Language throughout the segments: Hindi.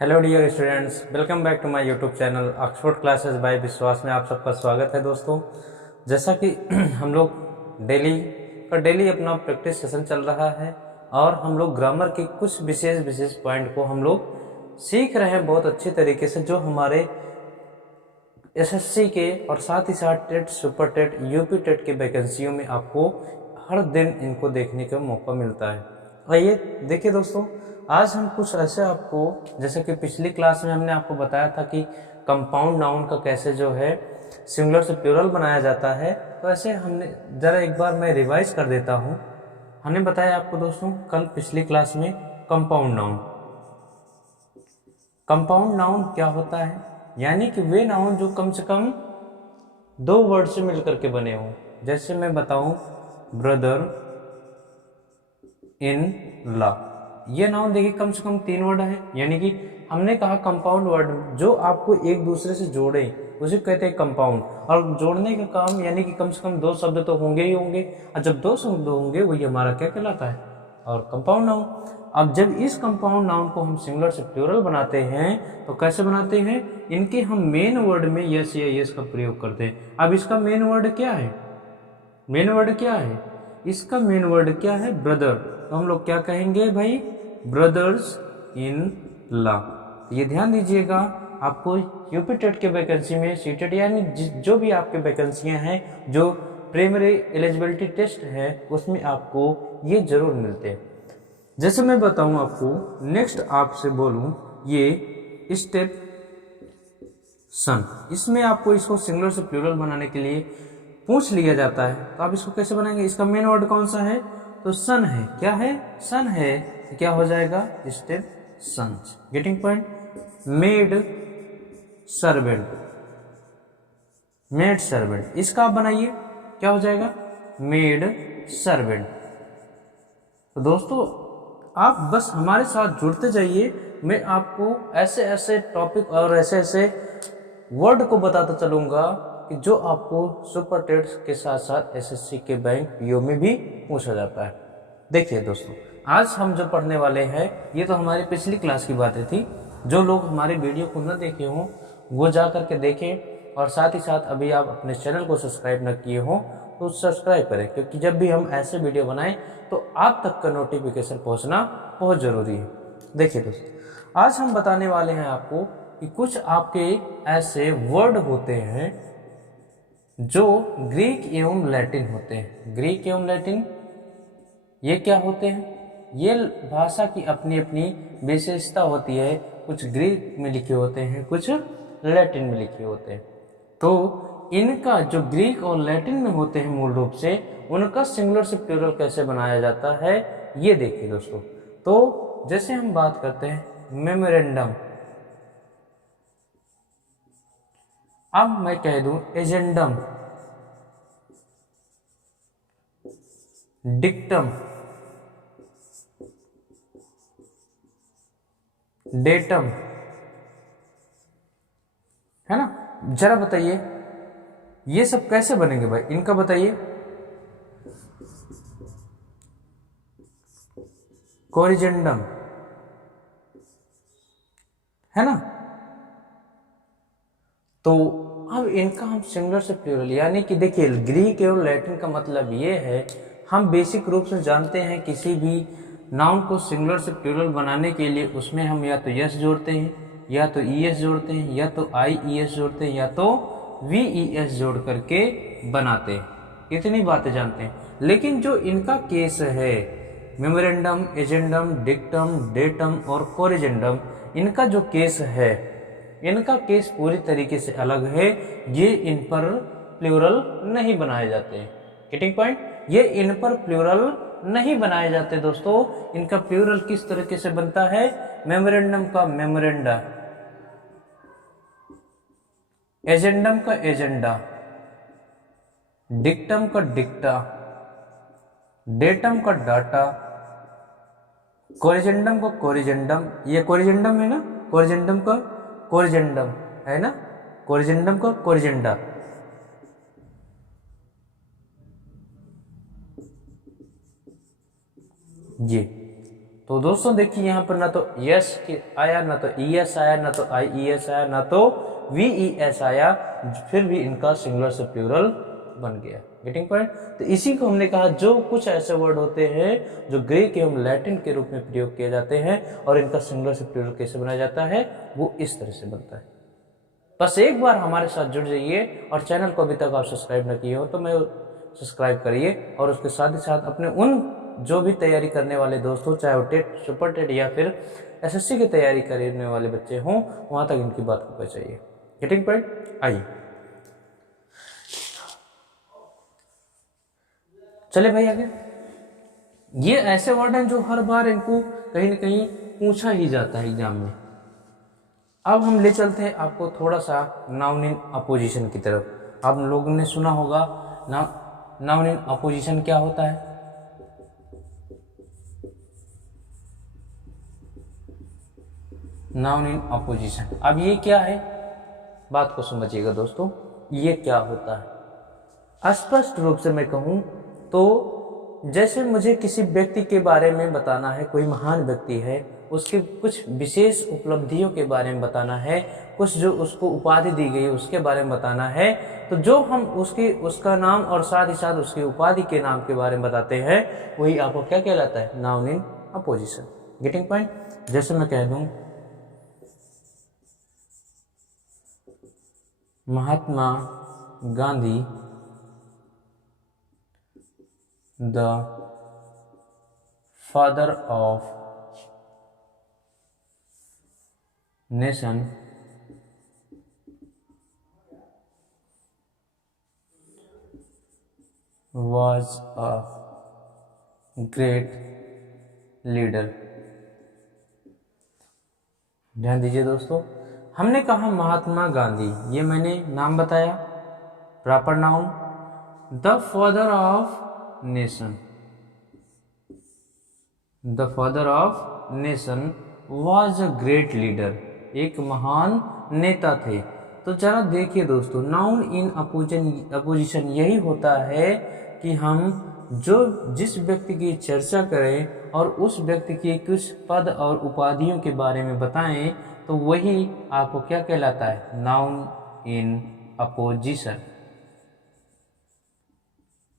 Hello dear students, welcome back to my YouTube channel Oxford Classes by Vishwas में आप सबका स्वागत है। दोस्तों, जैसा कि हम लोग डेली अपना प्रैक्टिस सेशन चल रहा है और हम लोग ग्रामर के कुछ विशेष पॉइंट को हम लोग सीख रहे हैं बहुत अच्छी तरीके से, जो हमारे एसएससी के और साथ ही साथ TET, super TET, UP TET के वैकेंसियों में आपको हर दिन इनको देखने का मौका मिलता है। आइए देखिए दोस्तों, आज हम कुछ ऐसे आपको, जैसे कि पिछली क्लास में हमने आपको बताया था कि कंपाउंड नाउन का कैसे जो है सिंगुलर से प्लूरल बनाया जाता है, तो ऐसे हमने ज़रा एक बार मैं रिवाइज कर देता हूँ। हमने बताया आपको दोस्तों कल पिछली क्लास में कंपाउंड नाउन क्या होता है, यानी कि वे नाउन जो कम से कम दो वर्ड से मिलकर के बने हों। जैसे मैं बताऊं ब्रदर इन लॉ, ये नाउन देखिए कम से कम तीन वर्ड है, यानी कि हमने कहा कंपाउंड वर्ड जो आपको एक दूसरे से जोड़े उसे कहते हैं कंपाउंड। और जोड़ने का काम यानी कि कम से कम दो शब्द तो होंगे ही होंगे, और जब दो शब्द होंगे वही हमारा क्या कहलाता है, और कंपाउंड नाउन। अब जब इस कंपाउंड नाउन को हम सिंगुलर से प्लूरल बनाते हैं तो कैसे बनाते हैं, इनके हम मेन वर्ड में यस या यस का प्रयोग करते हैं। अब इसका मेन वर्ड क्या है, इसका मेन वर्ड क्या है, ब्रदर। तो हम लोग क्या कहेंगे भाई, ब्रदर्स इन लॉ। ये ध्यान दीजिएगा, आपको यूपी टेट के वैकेंसी में, सीटेट यानी जो भी आपके वैकेंसियां हैं, जो प्राइमरी एलिजिबिलिटी टेस्ट है, उसमें आपको ये जरूर मिलते हैं। जैसे मैं बताऊं आपको, नेक्स्ट आपसे बोलूं ये स्टेप सन, इसमें आपको इसको सिंगुलर से प्लूरल बनाने के लिए पूछ लिया जाता है, तो आप इसको कैसे बनाएंगे। इसका मेन वर्ड कौन सा है, तो सन है। क्या है, सन है। तो क्या हो जाएगा, stepsons. Getting point. Maid servant, इसका आप बनाइए, क्या हो जाएगा, मेड सर्वेंट। तो दोस्तों आप बस हमारे साथ जुड़ते जाइए, मैं आपको ऐसे ऐसे टॉपिक और ऐसे ऐसे वर्ड को बताता चलूंगा कि जो आपको सुपर टेट्स के साथ साथ एसएससी के बैंक पीओ में भी पूछा जाता है। देखिए दोस्तों, आज हम जो पढ़ने वाले हैं, ये तो हमारी पिछली क्लास की बातें थी। जो लोग हमारे वीडियो को न देखे हों वो जा करके देखें, और साथ ही साथ अभी आप अपने चैनल को सब्सक्राइब न किए हों तो सब्सक्राइब करें, क्योंकि जब भी हम ऐसे वीडियो बनाएं तो आप तक का नोटिफिकेशन पहुंचना बहुत ज़रूरी है। देखिए दोस्तों, आज हम बताने वाले हैं आपको कि कुछ आपके ऐसे वर्ड होते हैं जो ग्रीक एवं लैटिन होते हैं। ग्रीक एवं लैटिन ये क्या होते हैं, ये भाषा की अपनी अपनी विशेषता होती है। कुछ ग्रीक में लिखे होते हैं, कुछ लैटिन में लिखे होते हैं। तो इनका जो ग्रीक और लैटिन में होते हैं मूल रूप से, उनका सिंगुलर से प्लूरल कैसे बनाया जाता है, ये देखिए दोस्तों। तो जैसे हम बात करते हैं मेमोरेंडम, अब मैं कह दूं एजेंडम, डिक्टम, डेटम, है ना। जरा बताइए ये सब कैसे बनेंगे भाई, इनका बताइए। कोरिजेंडम, है ना। तो अब इनका हम सिंगुलर से प्लूरल, यानी कि देखिए ग्रीक एवं लैटिन का मतलब ये है, हम बेसिक रूप से जानते हैं किसी भी नाउन को सिंगुलर से प्लूरल बनाने के लिए उसमें हम या तो यस जोड़ते हैं, या तो ईएस जोड़ते हैं, या तो आईईएस जोड़ते हैं, या तो वीईएस जोड़ करके बनाते हैं। इतनी बातें जानते हैं। लेकिन जो इनका केस है, मेमोरेंडम, एजेंडम, डिक्टम, डेटम और कोरिजेंडम, इनका जो केस है, इनका केस पूरी तरीके से अलग है। ये इन पर प्लूरल नहीं बनाए जाते हैं। गेटिंग पॉइंट, ये इन पर प्लूरल नहीं बनाए जाते दोस्तों। इनका प्लूरल किस तरीके से बनता है, मेमोरेंडम का मेमोरेंडा, एजेंडम का एजेंडा, डिक्टम का डिक्टा, डेटम का डाटा, कोरिजेंडम का कोरिजेंडम, ये कोरिजेंडम है ना, कोरिजेंडम का कोरिजेंडम है ना, कोरिजेंडम का कोरिजेंडा। जी तो दोस्तों देखिए यहाँ पर ना तो यस आया, ना तो ईएस आया, ना तो आईईएस आया, ना तो वीईएस आया, फिर भी इनका सिंगुलर से प्लूरल बन गया। Getting point. तो इसी को हमने कहा जो कुछ ऐसे वर्ड होते हैं जो ग्रीक एवं लैटिन के रूप में प्रयोग किए जाते हैं और इनका सिंगुलर से प्लूरल कैसे बनाया जाता है, वो इस तरह से बनता है। बस एक बार हमारे साथ जुड़ जाइए और चैनल को अभी तक आप सब्सक्राइब न किए हो तो मैं सब्सक्राइब करिए और उसके साथ ही साथ अपने उन जो भी तैयारी करने वाले दोस्त हो, चाहे वो टेट, सुपर टेट या फिर एसएससी की तैयारी करने वाले बच्चे हों, वहां तक इनकी बात को पहुंचाइए। Getting point. आइए चले भाई आगे। ये ऐसे वर्ड हैं जो हर बार इनको कहीं ना कहीं पूछा ही जाता है एग्जाम में। अब हम ले चलते हैं आपको थोड़ा सा नाउन इन अपोजिशन की तरफ। आप लोगों ने सुना होगा नाउन इन अपोजिशन क्या होता है। नाउन इन अपोजिशन, अब ये क्या है, बात को समझिएगा दोस्तों, ये क्या होता है। स्पष्ट रूप से मैं कहूं तो जैसे मुझे किसी व्यक्ति के बारे में बताना है, कोई महान व्यक्ति है, उसके कुछ विशेष उपलब्धियों के बारे में बताना है, कुछ जो उसको उपाधि दी गई है उसके बारे में बताना है, तो जो हम उसका नाम और साथ ही साथ उसकी उपाधि के नाम के बारे में बताते हैं वही आपको क्या कहलाता है, noun in apposition. Getting point. जैसे मैं कह दूं Mahatma Gandhi the father of nation was a great leader। ध्यान दीजिए दोस्तों, हमने कहा महात्मा गांधी, ये मैंने नाम बताया, proper noun. The father of nation, the father of nation was a great leader, एक महान नेता थे। तो जरा देखिए दोस्तों, नाउन इन अपोजिशन यही होता है कि हम जिस व्यक्ति की चर्चा करें और उस व्यक्ति के कुछ पद और उपाधियों के बारे में बताएं तो वही आपको क्या कहलाता है, noun in apposition.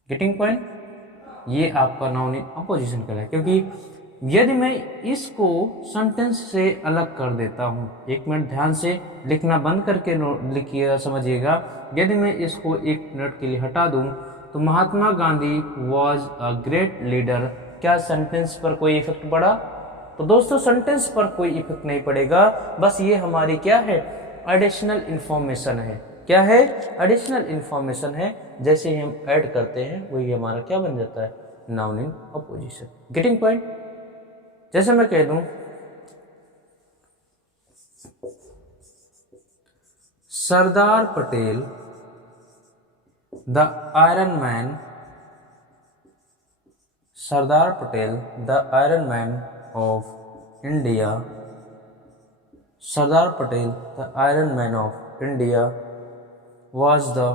Getting point. ये आपका नाउन इन अपोजिशन कहलाता है। क्योंकि यदि मैं इसको सेंटेंस से अलग कर देता हूं, एक मिनट ध्यान से लिखना बंद करके लिखिएगा, समझिएगा। यदि मैं इसको एक मिनट के लिए हटा दूं तो Mahatma Gandhi was a great leader, क्या सेंटेंस पर कोई इफेक्ट पड़ा? तो दोस्तों सेंटेंस पर कोई इफेक्ट नहीं पड़ेगा, बस ये हमारी क्या है, एडिशनल इंफॉर्मेशन है। क्या है? एडिशनल इंफॉर्मेशन है। जैसे ही हम ऐड करते हैं वही हमारा क्या बन जाता है, noun in apposition. Getting point. जैसे मैं कह दूं Sardar Patel the iron man, Sardar Patel the iron man of India, Sardar Patel the iron man of India was the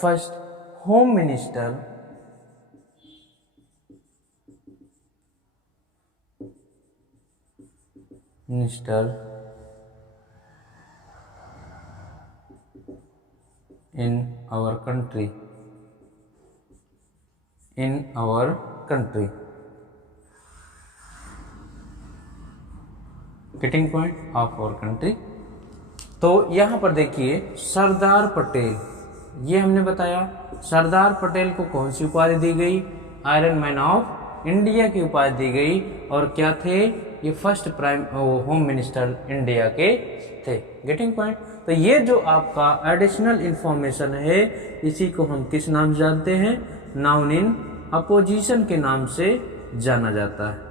first home minister in our country, getting point, of our country. तो यहां पर देखिए सरदार पटेल, ये हमने बताया सरदार पटेल को कौन सी उपाधि दी गई, आयरन मैन ऑफ इंडिया की उपाधि दी गई। और क्या थे ये, first prime home minister India के थे। Getting point. तो ये जो आपका एडिशनल इंफॉर्मेशन है इसी को हम किस नाम से जानते हैं, नाउन इन अपोजिशन के नाम से जाना जाता है,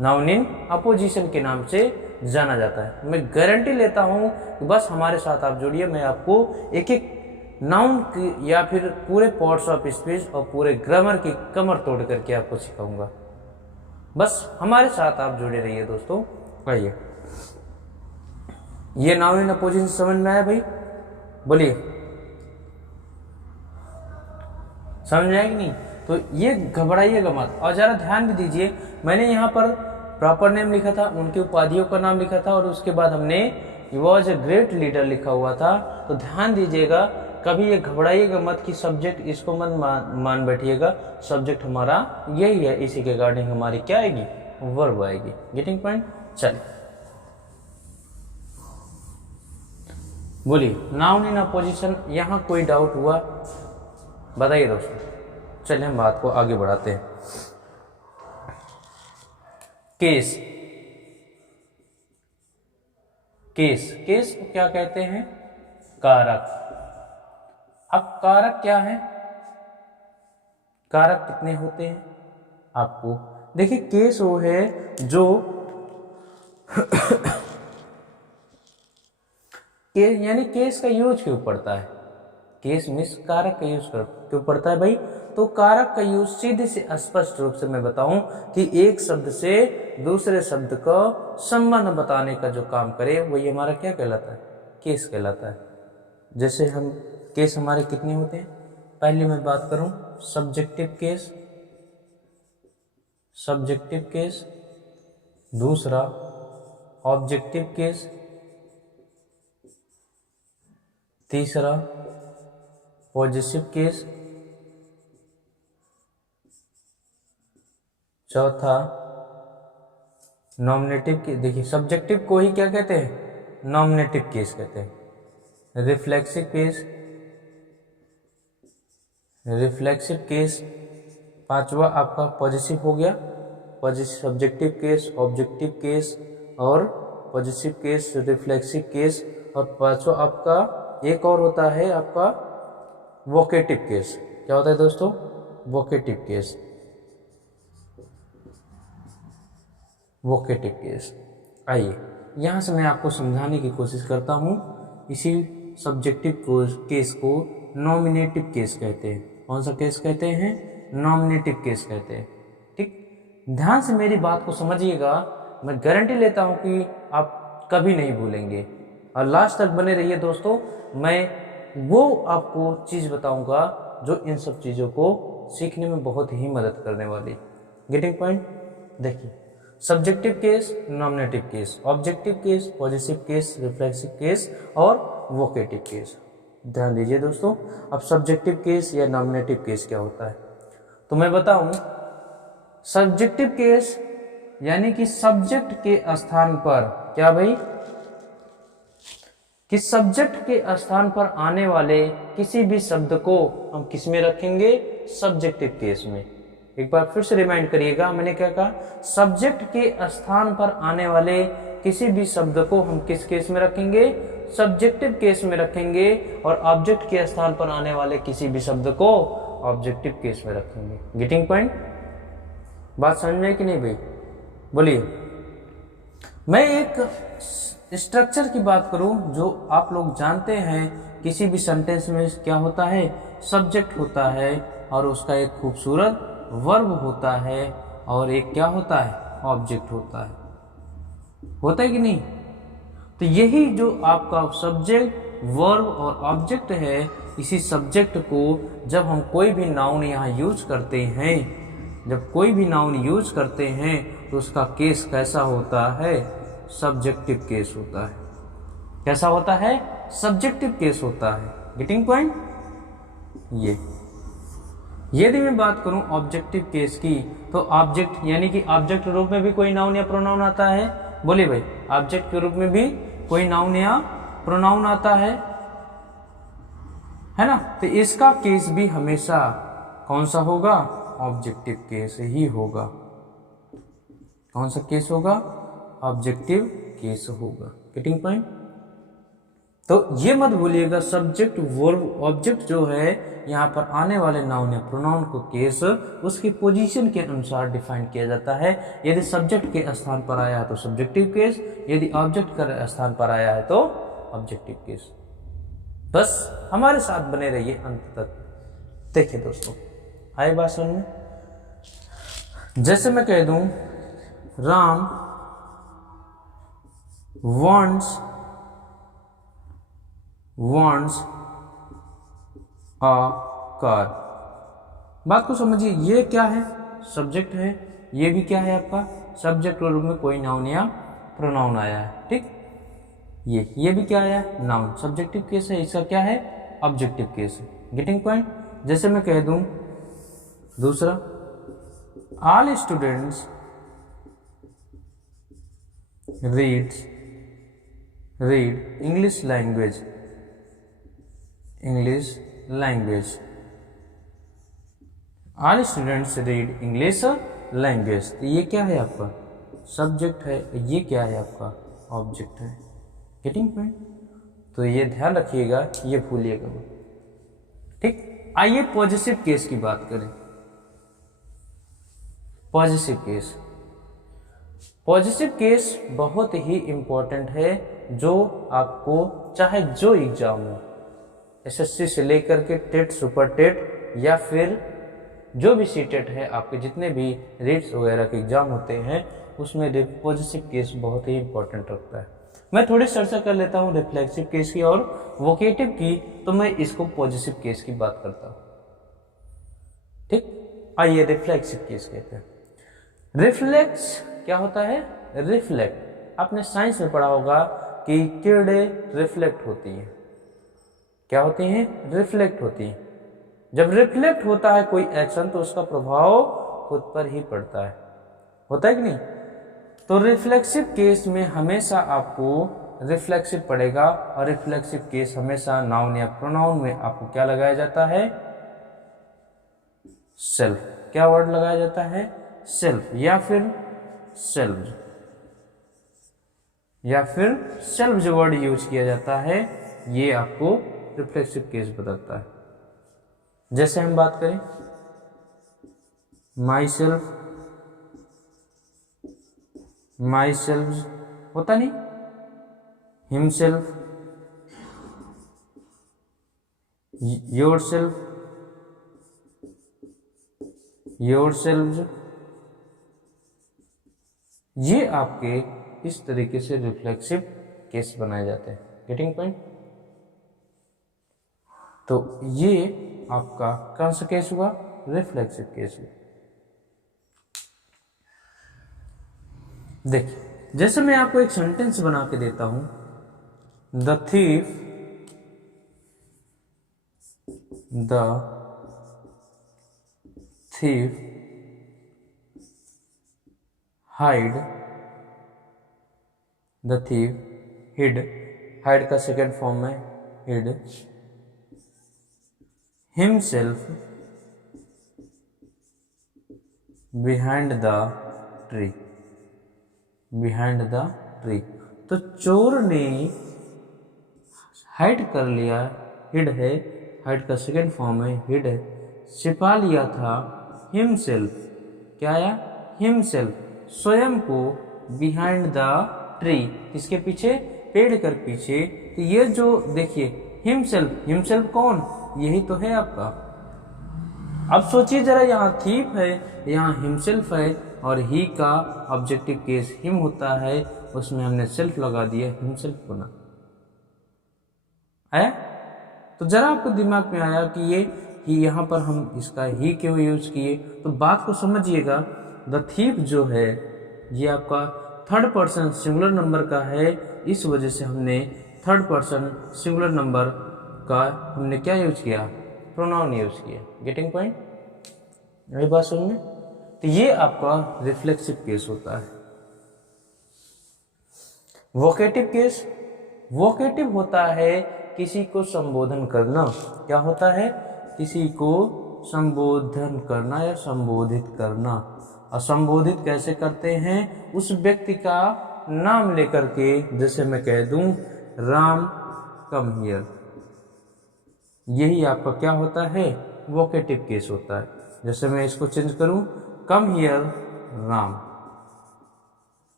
नाउन इन अपोजिशन के नाम से जाना जाता है। मैं गारंटी लेता हूं कि बस हमारे साथ आप जुड़िए, मैं आपको एक एक नाउन की या फिर पूरे पार्ट्स ऑफ स्पीच और पूरे ग्रामर की कमर तोड़ करके आपको सिखाऊंगा। बस हमारे साथ आप जुड़े रहिए दोस्तों। आइए, ये नाउन इन अपोजिशन समझ में आया भाई? बोलिए। समझ में आया कि नहीं? तो ये घबराइएगा मत। और ज़रा ध्यान भी दीजिए, मैंने यहाँ पर प्रॉपर नेम लिखा था, उनकी उपाधियों का नाम लिखा था, और उसके बाद हमने he was a great leader लिखा हुआ था। तो ध्यान दीजिएगा, कभी ये घबराइएगा मत कि सब्जेक्ट इसको मत मान बैठिएगा। सब्जेक्ट हमारा यही है, इसी के रिगार्डिंग हमारी क्या आएगी, वर्ब आएगी। Getting point? चलिए बोलिए, नाउन इन अपोजिशन, यहाँ कोई डाउट हुआ बताइए दोस्तों। चलिए हम बात को आगे बढ़ाते हैं। केस, केस, केस को क्या कहते हैं? कारक। अब कारक क्या है? कारक कितने होते हैं आपको देखिए, केस वो है जो केस यानी केस का यूज क्यों पड़ता है? केस मीन्स कारक का यूज क्यों पड़ता है भाई? तो कारक का यूज सीधे से स्पष्ट रूप से मैं बताऊं कि एक शब्द से दूसरे शब्द का संबंध बताने का जो काम करे वही हमारा क्या कहलाता है? केस कहलाता है। जैसे हम केस हमारे कितने होते हैं? पहले मैं बात करूं सब्जेक्टिव केस, सब्जेक्टिव केस, दूसरा ऑब्जेक्टिव केस, तीसरा पॉजिटिव केस, चौथा नॉमिनेटिव केस। देखिए सब्जेक्टिव को ही क्या कहते हैं? नॉमिनेटिव केस कहते हैं। रिफ्लेक्सिव केस, रिफ्लेक्सिव केस, पांचवा आपका पॉजिटिव हो गया, positive subjective case, objective case और पॉजिटिव केस, रिफ्लेक्सिव केस, और पांचवा आपका एक और होता है आपका वोकेटिव केस। क्या होता है दोस्तों? Vocative case, vocative case. आइए यहाँ से मैं आपको समझाने की कोशिश करता हूँ। इसी सब्जेक्टिव केस को नॉमिनेटिव केस कहते हैं। कौन सा केस कहते हैं? नॉमिनेटिव केस कहते हैं। ठीक, ध्यान से मेरी बात को समझिएगा। मैं गारंटी लेता हूँ कि आप कभी नहीं भूलेंगे, और लास्ट तक बने रहिए दोस्तों। मैं वो आपको चीज़ बताऊंगा जो इन सब चीज़ों को सीखने में बहुत ही मदद करने वाली। Getting point? देखिए subjective case, nominative case, objective case, positive case, reflexive case और वोकेटिव केस। ध्यान दीजिए दोस्तों। अब सब्जेक्टिव केस या नॉमिनेटिव केस क्या होता है तो मैं बताऊं। सब्जेक्टिव केस यानी कि सब्जेक्ट के स्थान पर क्या भाई, कि सब्जेक्ट के स्थान पर आने वाले किसी भी शब्द को हम किस में रखेंगे? सब्जेक्टिव केस में। एक बार फिर से रिमाइंड करिएगा, मैंने क्या कहा? सब्जेक्ट के स्थान पर आने वाले किसी भी शब्द को हम किस केस में रखेंगे? सब्जेक्टिव केस में रखेंगे, और ऑब्जेक्ट के स्थान पर आने वाले किसी भी शब्द को ऑब्जेक्टिव केस में रखेंगे। Getting point? बात समझ में कि नहीं भाई? बोलिए। मैं एक स्ट्रक्चर की बात करूं जो आप लोग जानते हैं, किसी भी सेंटेंस में क्या होता है? सब्जेक्ट होता है, और उसका एक खूबसूरत वर्ब होता है, और एक क्या होता है? ऑब्जेक्ट होता है कि नहीं? तो यही जो आपका सब्जेक्ट, वर्ब और ऑब्जेक्ट है, इसी सब्जेक्ट को जब हम कोई भी नाउन यहाँ यूज करते हैं, जब कोई भी नाउन यूज करते हैं तो उसका केस कैसा होता है? सब्जेक्टिव केस होता है। कैसा होता है? सब्जेक्टिव केस होता है। Getting point? ये यदि मैं बात करूं ऑब्जेक्टिव केस की, तो ऑब्जेक्ट यानी कि ऑब्जेक्ट रूप में भी कोई नाउन या प्रोनाउन आता है। बोलिए भाई, ऑब्जेक्ट के रूप में भी कोई नाउन या प्रोनाउन आता है ना? तो इसका केस भी हमेशा कौन सा होगा? ऑब्जेक्टिव केस ही होगा। कौन सा केस होगा? ऑब्जेक्टिव केस होगा। Getting point? तो ये मत भूलिएगा, सब्जेक्ट, वर्ब, ऑब्जेक्ट जो है यहाँ पर आने वाले नाउन या प्रोनाउन को केस उसकी पोजीशन के अनुसार डिफाइन किया जाता है। यदि सब्जेक्ट के स्थान पर आया है तो सब्जेक्टिव केस, यदि ऑब्जेक्ट के स्थान पर आया है तो ऑब्जेक्टिव केस। बस हमारे साथ बने रहिए अंत तक। देखिए दोस्तों, आए बात समझ में? जैसे मैं कह दूं, राम wants a car, बात को समझिए, ये क्या है, सब्जेक्ट है, ये भी क्या है आपका सब्जेक्ट के रूप में कोई नाउन या प्रोनाउन आया है, ठीक। ये भी क्या आया, नाउन, सब्जेक्टिव केस है, इसका क्या है, ऑब्जेक्टिव केस है। Getting point. जैसे मैं कह दूं दूसरा, all students read English language, all students read English language. तो ये क्या है आपका सब्जेक्ट है, ये क्या है आपका ऑब्जेक्ट है। Getting point. तो ये ध्यान रखिएगा, ये भूलिएगा मत, ठीक। आइए पॉजिटिव केस की बात करें। पॉजिटिव केस बहुत ही इंपॉर्टेंट है, जो आपको चाहे जो एग्जाम हो, एसएससी से लेकर के टेट, सुपर टेट या फिर जो भी सीटेट है, आपके जितने भी रेट्स वगैरह के एग्जाम होते हैं, उसमें पॉजिटिव केस बहुत ही इंपॉर्टेंट रखता है। मैं थोड़ी चर्चा कर लेता हूँ रिफ्लेक्सिव केस की और वोकेटिव की, तो मैं इसको पॉजिटिव केस की बात करता हूँ, ठीक। आइए रिफ्लेक्सिव केस कहते हैं। रिफ्लेक्स क्या होता है, रिफ्लेक्ट। आपने साइंस में पढ़ा होगा कि किरणें रिफ्लेक्ट होती हैं। क्या होती हैं, रिफ्लेक्ट होती हैं। जब रिफ्लेक्ट होता है कोई एक्शन, तो उसका प्रभाव खुद पर ही पड़ता है, होता है कि नहीं। तो रिफ्लेक्सिव केस में हमेशा आपको रिफ्लेक्सिव पड़ेगा, और रिफ्लेक्सिव केस हमेशा नाउन या प्रोनाउन में आपको क्या लगाया जाता है, सेल्फ। क्या वर्ड लगाया जाता है, सेल्फ, या फिर सेल्फ जो वर्ड यूज किया जाता है, ये आपको रिफ्लेक्सिव केस बताता है। जैसे हम बात करें माई सेल्फ होता नहीं, हिमसेल्फ, योरसेल्फ, ये आपके इस तरीके से रिफ्लेक्सिव केस बनाए जाते हैं। Getting point. तो ये आपका कौन सा केस हुआ, रिफ्लेक्सिव केस हुआ। देखिए, जैसे मैं आपको एक सेंटेंस बना के देता हूं, द थीफ hid, का सेकेंड फॉर्म है hid himself behind the tree। तो चोर ने हाइड कर लिया, हिड है, हाइड का सेकेंड फॉर्म है हिड है, छिपा लिया था हिमसेल्फ, क्या आया, हिमसेल्फ, स्वयं को, बिहाइंड द ट्री, किसके पीछे, पेड़ कर पीछे। तो ये जो देखिए हिमसेल्फ कौन, यही तो है आपका। अब सोचिए जरा, यहाँ थीप है, यहाँ हिमसेल्फ है, और ही का ऑब्जेक्टिव केस हिम होता है, उसमें हमने सेल्फ लगा दिया, हिमसेल्फ बना आया। तो जरा आपको दिमाग में आया कि ये कि यहाँ पर हम इसका ही क्यों यूज किए। तो बात को समझिएगा, द थीप जो है ये आपका थर्ड पर्सन सिंगुलर नंबर का है, इस वजह से हमने थर्ड पर्सन सिंगुलर नंबर का हमने क्या यूज किया, प्रोनाउन यूज किया। गेटिंग पॉइंट, यही बात समझ में। तो ये आपका रिफ्लेक्सिव केस होता है। वोकेटिव केस, वोकेटिव होता है किसी को संबोधन करना। क्या होता है, किसी को संबोधन करना या संबोधित करना। और संबोधित कैसे करते हैं, उस व्यक्ति का नाम लेकर के, जैसे मैं कह दूं राम कम हियर, यही आपका क्या होता है, वोकेटिव केस होता है। जैसे मैं इसको चेंज करूं, कम हियर राम,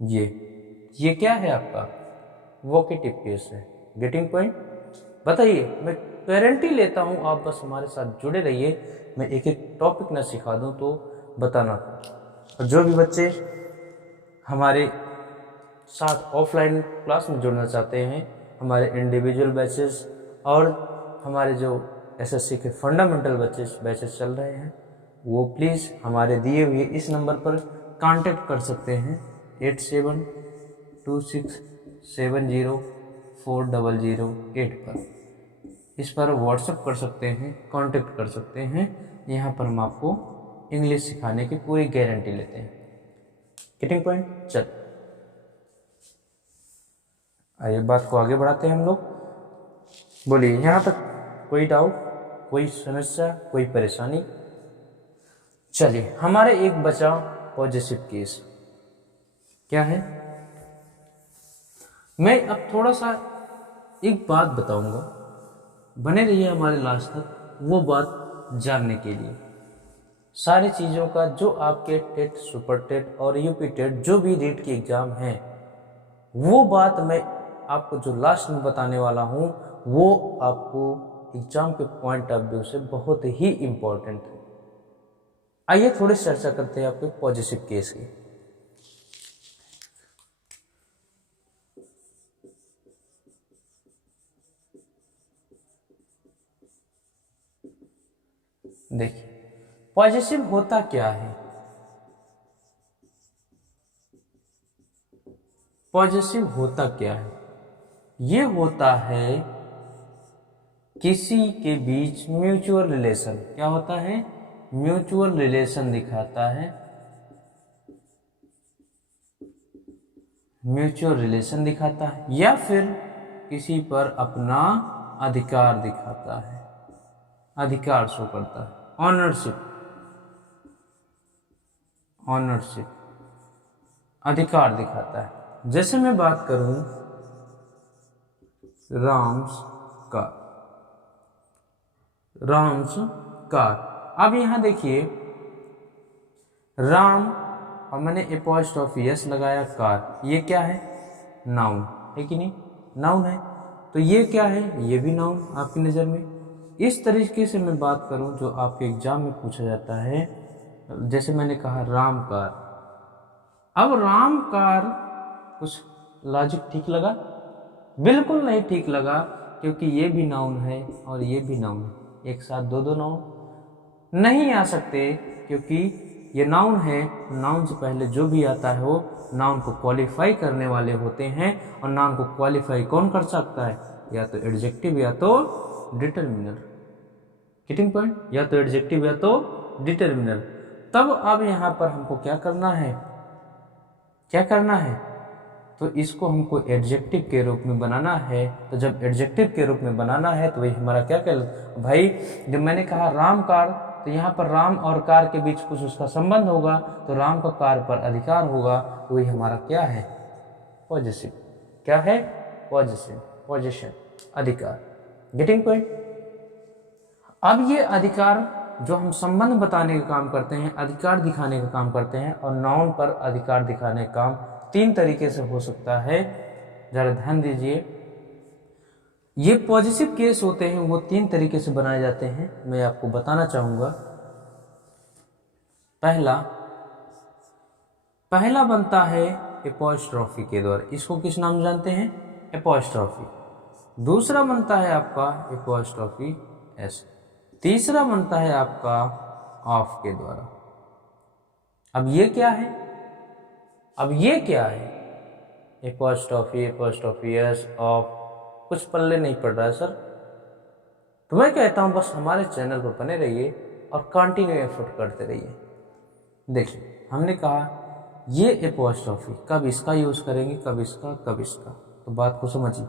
ये क्या है आपका वोकेटिव केस है। Getting point. बताइए, मैं गारंटी लेता हूं आप बस हमारे साथ जुड़े रहिए, मैं एक एक टॉपिक ना सिखा दूं तो बताना। और जो भी बच्चे हमारे साथ ऑफलाइन क्लास में जुड़ना चाहते हैं, हमारे इंडिविजुअल बैचेस और हमारे जो एसएससी के फंडामेंटल बैचेस चल रहे हैं, वो प्लीज़ हमारे दिए हुए इस नंबर पर कांटेक्ट कर सकते हैं 8726704008 पर। इस पर व्हाट्सएप कर सकते हैं, कांटेक्ट कर सकते हैं। यहाँ पर हम आपको इंग्लिश सिखाने की पूरी गारंटी लेते हैं। Getting point? चल आइए बात को आगे बढ़ाते हैं हम लोग। बोलिए यहाँ तक कोई डाउट, कोई समस्या, कोई परेशानी? चलिए, हमारे एक बचा पॉजिटिव केस। क्या है? मैं अब थोड़ा सा एक बात बताऊंगा, बने रहिए हमारे लास्ट तक वो बात जानने के लिए। सारी चीज़ों का जो आपके टेट, सुपर टेट और यूपी टेट जो भी रीट की एग्ज़ाम है, वो बात मैं आपको जो लास्ट में बताने वाला हूँ वो आपको एग्ज़ाम के पॉइंट ऑफ व्यू से बहुत ही इम्पोर्टेंट है। आइए थोड़ी चर्चा करते हैं आपके पॉजिटिव केस की। देखिए पॉजिटिव होता क्या है। पॉजिटिव होता क्या है? ये होता है किसी के बीच म्यूचुअल रिलेशन। क्या होता है? म्यूचुअल रिलेशन दिखाता है, म्यूचुअल रिलेशन दिखाता है, या फिर किसी पर अपना अधिकार दिखाता है, अधिकार शो करता है, ऑनरशिप, ऑनरशिप, अधिकार दिखाता है। जैसे मैं बात करूं राम्स कार, राम्स कार। अब यहां देखिए राम और मैंने एपॉस्ट्रोफी एस लगाया, कार, ये क्या है? नाउन है कि नहीं? नाउन है। तो ये क्या है? ये भी नाउन आपकी नज़र में। इस तरीके से मैं बात करूं जो आपके एग्जाम में पूछा जाता है, जैसे मैंने कहा राम कार। अब राम कार, कुछ लॉजिक ठीक लगा? बिल्कुल नहीं ठीक लगा, क्योंकि ये भी नाउन है और ये भी नाउन है। एक साथ दो दो नाउन नहीं आ सकते, क्योंकि ये नाउन है। नाउन से पहले जो भी आता है वो नाउन को क्वालिफाई करने वाले होते हैं, और नाउन को क्वालिफाई कौन कर सकता है? या तो एडजेक्टिव या तो डिटरमिनर। Getting point? या तो एडजेक्टिव या तो डिटरमिनर। तब अब यहाँ पर हमको क्या करना है? क्या करना है? तो इसको हमको एडजेक्टिव के रूप में बनाना है। तो जब एडजेक्टिव के रूप में बनाना है तो वही हमारा क्या कहलाता भाई? जब मैंने कहा राम कार, तो यहाँ पर राम और कार के बीच कुछ उसका संबंध होगा, तो राम का कार पर अधिकार होगा, तो वही हमारा क्या है? पॉजिटिव। क्या है? पॉजिटिव, पोजीशन, अधिकार। Getting point? अब ये अधिकार जो हम संबंध बताने का काम करते हैं, अधिकार दिखाने का काम करते हैं, और नाउन पर अधिकार दिखाने का काम तीन तरीके से हो सकता है। जरा ध्यान दीजिए, ये पॉजिटिव केस होते हैं वो तीन तरीके से बनाए जाते हैं। मैं आपको बताना चाहूंगा। पहला बनता है एपॉस्ट्रोफी के द्वारा। इसको किस नाम जानते हैं? एपॉस्ट्रोफी। दूसरा बनता है आपका एपॉस्ट्रोफी एस। तीसरा बनता है आपका ऑफ के द्वारा। अब ये क्या है? अब ये क्या है? एपॉस्ट्रोफी, एपॉस्ट्रोफी एस, ऑफ, कुछ पल्ले नहीं पड़ रहा है सर। तो मैं कहता हूं बस हमारे चैनल पर बने रहिए और कंटिन्यू एफर्ट करते रहिए। देखिए हमने कहा ये एपॉस्ट्रोफी, कब इसका यूज करेंगे, कब इसका, कब इसका। तो बात को समझिए।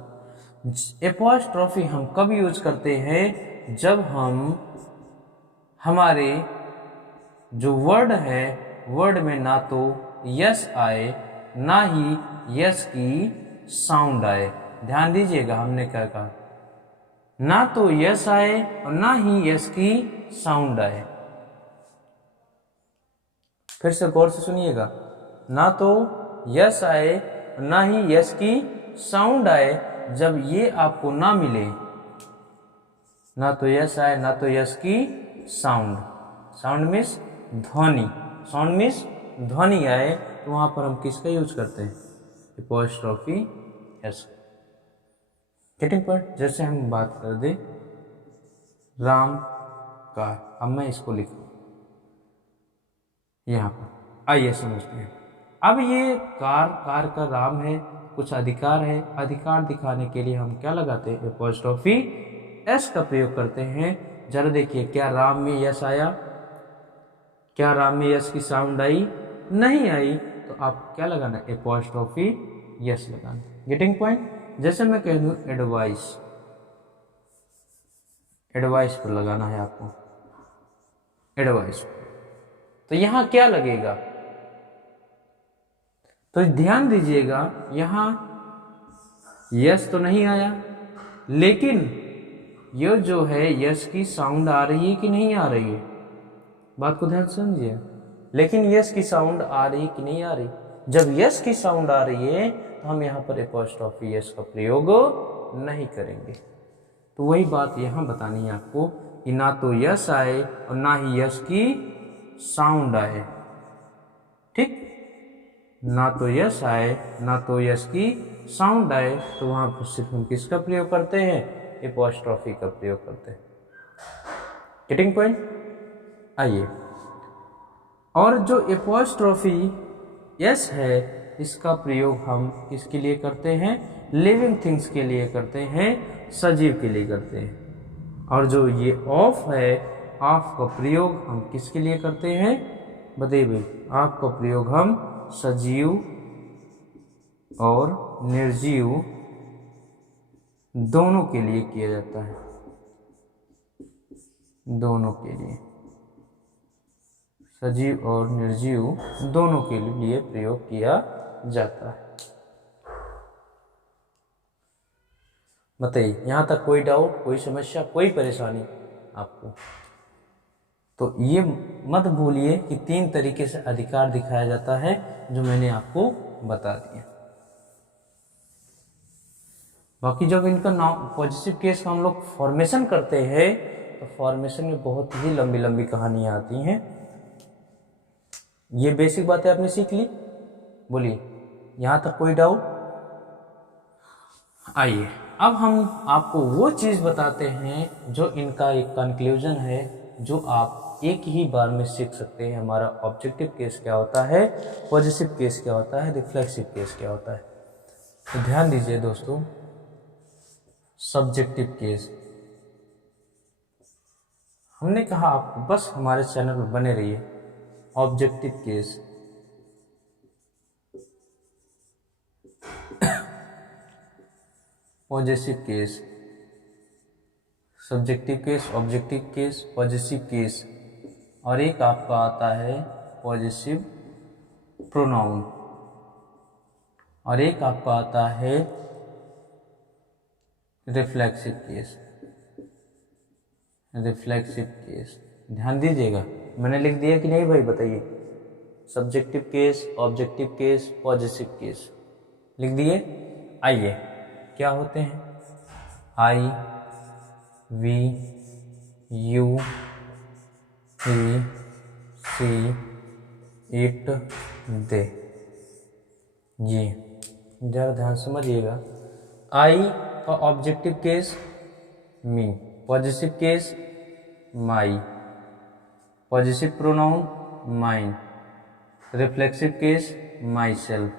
एपॉस्ट्रोफी हम कब यूज करते हैं? जब हम हमारे जो वर्ड है, वर्ड में ना तो यस आए ना ही यस की साउंड आए। ध्यान दीजिएगा, हमने क्या कहा? ना तो यस आए और ना ही यस की साउंड आए। फिर से गौर से सुनिएगा, ना तो यस आए और ना ही यस की साउंड आए। जब ये आपको ना मिले, ना तो यस आए ना तो यस की साउंड, साउंड मीन्स ध्वनि, साउंड मीन्स ध्वनि आए, तो वहां पर हम किसका यूज करते हैं? Apostrophe S. Getting point? जैसे हम बात कर दे राम कार। अब मैं इसको लिखूं यहाँ पर, आइए समझते हैं। अब ये कार का राम है, कुछ अधिकार है, अधिकार दिखाने के लिए हम क्या लगाते हैं, एपोस्ट्रोफी एस का प्रयोग करते हैं। जरा देखिए, क्या राम में यस आया? क्या राम में यस की साउंड आई? नहीं आई। तो आप क्या लगाना, एपोस्ट्रोफी यस लगाना। Getting point? जैसे मैं कह दूं एडवाइस, एडवाइस पर लगाना है आपको, एडवाइस। तो यहां क्या लगेगा? तो ध्यान दीजिएगा, यहां यस तो नहीं आया, लेकिन ये जो है यस की साउंड आ रही है कि नहीं आ रही है? बात को ध्यान से समझिए। लेकिन यस की साउंड आ रही है कि नहीं आ रही? जब यस की साउंड आ रही है तो हम यहाँ पर एपोस्ट्रोफी यस का प्रयोग नहीं करेंगे। तो वही बात यहाँ बतानी है आपको कि ना तो यस आए और ना ही यस की साउंड आए। ठीक, ना तो यस आए ना तो यस की साउंड आए, तो वहां पर सिर्फ हम किसका प्रयोग करते हैं, एपोस्ट्रोफी का प्रयोग करते हैं। Getting point? आइए, और जो एपोस्ट्रोफी यस है इसका प्रयोग हम किसके लिए करते हैं, लिविंग थिंग्स के लिए करते हैं, सजीव के लिए करते हैं। और जो ये ऑफ है, ऑफ का प्रयोग हम किसके लिए करते हैं, बताइए भाई। ऑफ का प्रयोग हम सजीव और निर्जीव दोनों के लिए किया जाता है, दोनों के लिए, सजीव और निर्जीव दोनों के लिए प्रयोग किया जाता है। बताइए, यहां तक कोई डाउट, कोई समस्या, कोई परेशानी आपको? तो ये मत भूलिए कि 3 तरीके से अधिकार दिखाया जाता है, जो मैंने आपको बता दिया। बाकी जब इनका नाम पॉजिटिव केस का हम लोग फॉर्मेशन करते हैं तो फॉर्मेशन में बहुत ही लंबी लंबी कहानियां आती हैं। ये बेसिक बातें आपने सीख ली, बोलिए यहां तक कोई डाउट? आइए, अब हम आपको वो चीज बताते हैं जो इनका एक कंक्लूजन है, जो आप एक ही बार में सीख सकते हैं। हमारा ऑब्जेक्टिव केस क्या होता है, पॉजिटिव केस क्या होता है, रिफ्लेक्सिव केस क्या होता है। तो ध्यान दीजिए दोस्तों, सब्जेक्टिव केस हमने कहा आपको बस हमारे चैनल पर बने रहिए। Objective case, positive case, subjective case, objective case, positive case, और एक आपका आता है पॉजिटिव प्रोनाउन, और एक आपका आता है रिफ्लेक्सिव केस, रिफ्लेक्सिव केस। ध्यान दीजिएगा, मैंने लिख दिया कि नहीं भाई, बताइए। Subjective case, objective case, positive case लिख दिए। आइए, क्या होते हैं? I, we, you, he, she, it, they. जी, जरा ध्यान समझिएगा। आई का objective case me, positive case my, positive pronoun mine, reflexive case myself.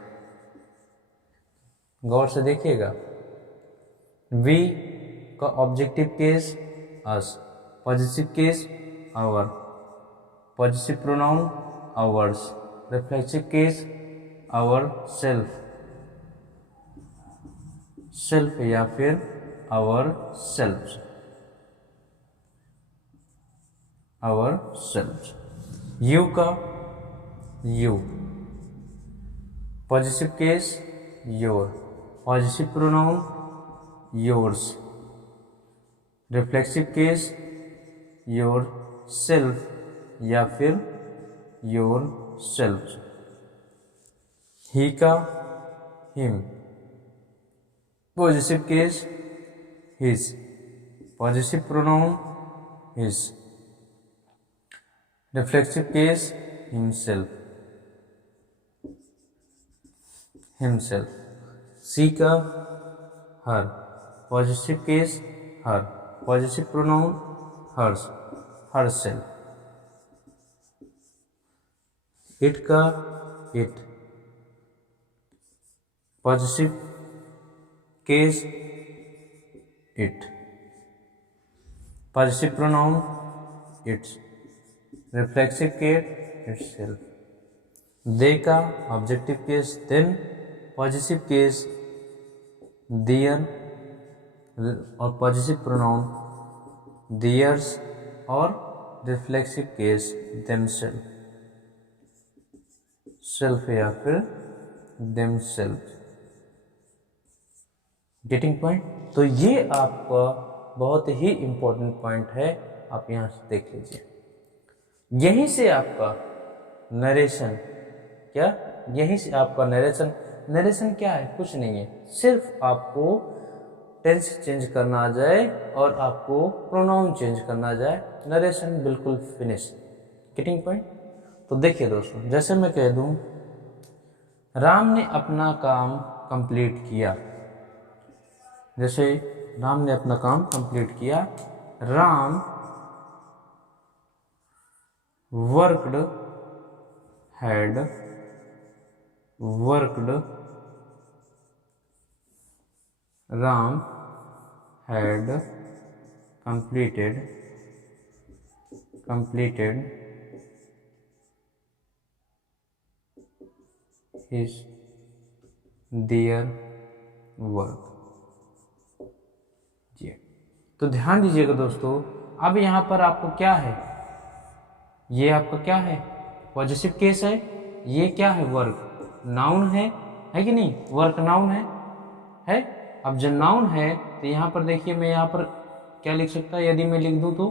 गौर से देखिएगा। वी का objective case us, positive case our, positive pronoun ours, reflexive case ourself, self या फिर ourself, ourself. You का you, positive case your, positive pronoun yours, reflexive case yourself या फिर योर सेल्फ। ही का him, positive case his, positive pronoun his, reflexive case himself, himself. She का her, positive case her, positive pronoun hers, herself, it का it, positive case it, positive pronoun its, reflexive case itself, they का objective case them, positive case their और पॉजिटिव प्रोनाउन देयर्स और रिफ्लेक्सिव केस देमसेल्फ, सेल्फ या फिर देमसेल्फ। Getting point? तो ये आपका बहुत ही इंपॉर्टेंट पॉइंट है, आप यहाँ से देख लीजिए। यहीं से आपका नरेशन, क्या यहीं से आपका नरेशन, नरेशन क्या है? कुछ नहीं है, सिर्फ आपको टेंस चेंज करना आ जाए और आपको प्रोनाउन चेंज करना आ जाए, नरेशन बिल्कुल फिनिश। Getting point? तो देखिए दोस्तों, जैसे मैं कह दूं राम ने अपना काम कंप्लीट किया, जैसे राम ने अपना काम कंप्लीट किया, Ram worked, had worked, Ram had completed his their work। जी, तो ध्यान दीजिएगा दोस्तों, अब यहाँ पर आपको क्या है, ये आपका क्या है? पॉजिटिव केस है। ये क्या है? वर्क, नाउन है कि नहीं? वर्क नाउन है। अब जब नाउन है तो यहाँ पर देखिए, मैं यहाँ पर क्या लिख सकता है? यदि मैं लिख दूँ तो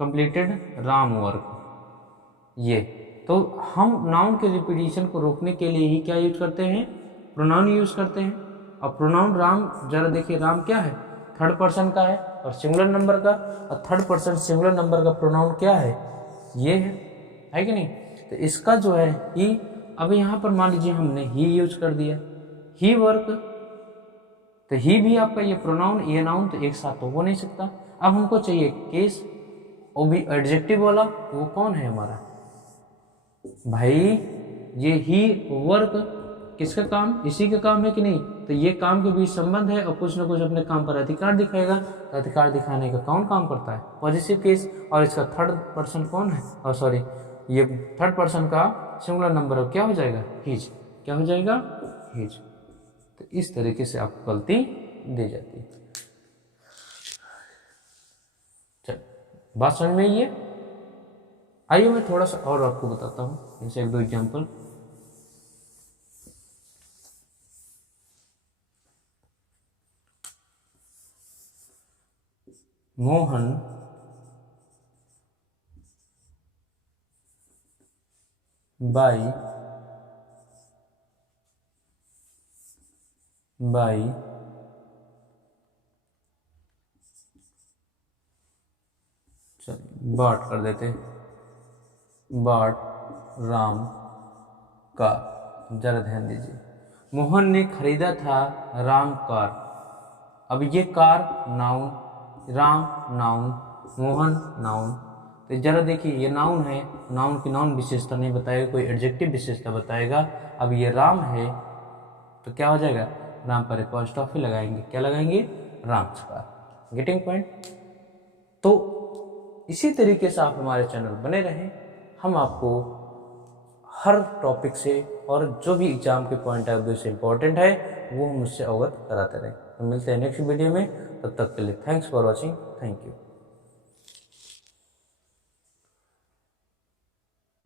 कंप्लीटेड राम वर्क। ये तो हम नाउन के रिपीटिशन को रोकने के लिए ही क्या यूज करते हैं? प्रोनाउन यूज करते हैं। अब प्रोनाउन राम, जरा देखिए, राम क्या है? थर्ड पर्सन का है और सिंगुलर नंबर का, और थर्ड पर्सन सिंगुलर नंबर का प्रोनाउन क्या है? ये है कि नहीं? तो इसका जो है ही, अब यहाँ पर मान लीजिए हमने ही यूज कर दिया, ही वर्क, तो ही भी आपका ये प्रोनाउन, ये नाउन तो एक साथ तो हो नहीं सकता। अब हमको चाहिए केस, वो भी एडजेक्टिव वाला, तो वो कौन है हमारा भाई? ये ही वर्क किसका काम? इसी का काम है कि नहीं? तो ये काम के बीच संबंध है और कुछ ना कुछ अपने काम पर अधिकार दिखाएगा। तो अधिकार दिखाने का कौन काम करता है? Positive case. और इसका थर्ड पर्सन कौन है? और सॉरी, ये थर्ड पर्सन का सिंगुलर नंबर क्या हो जाएगा? हिज। क्या हो जाएगा? हिज। तो इस तरीके से आपको गलती दी जाती है। चल, बात समझ में आई है? आइए मैं थोड़ा सा और आपको बताता हूँ, जैसे एक दो एग्जाम्पल। मोहन बाई चलिए बाट कर देते, बाट राम कार। जरा ध्यान दीजिए, मोहन ने खरीदा था राम कार। अब ये car noun, Ram noun, Mohan noun. तो जरा देखिए, ये नाउन है, नाउन की नाउन विशेषता नहीं बताएगा, कोई एडजेक्टिव विशेषता बताएगा। अब ये राम है तो क्या हो जाएगा? राम पर अपॉस्ट्रोफी लगाएंगे, क्या लगाएंगे? राम कार। Getting point? तो इसी तरीके से आप हमारे चैनल बने रहें, हम आपको हर टॉपिक से और जो भी एग्जाम के पॉइंट ऑफ व्यू से इम्पोर्टेंट है वो हम उससे अवगत कराते रहें। तो मिलते हैं नेक्स्ट वीडियो में, तब तक के लिए thanks for watching, thank you.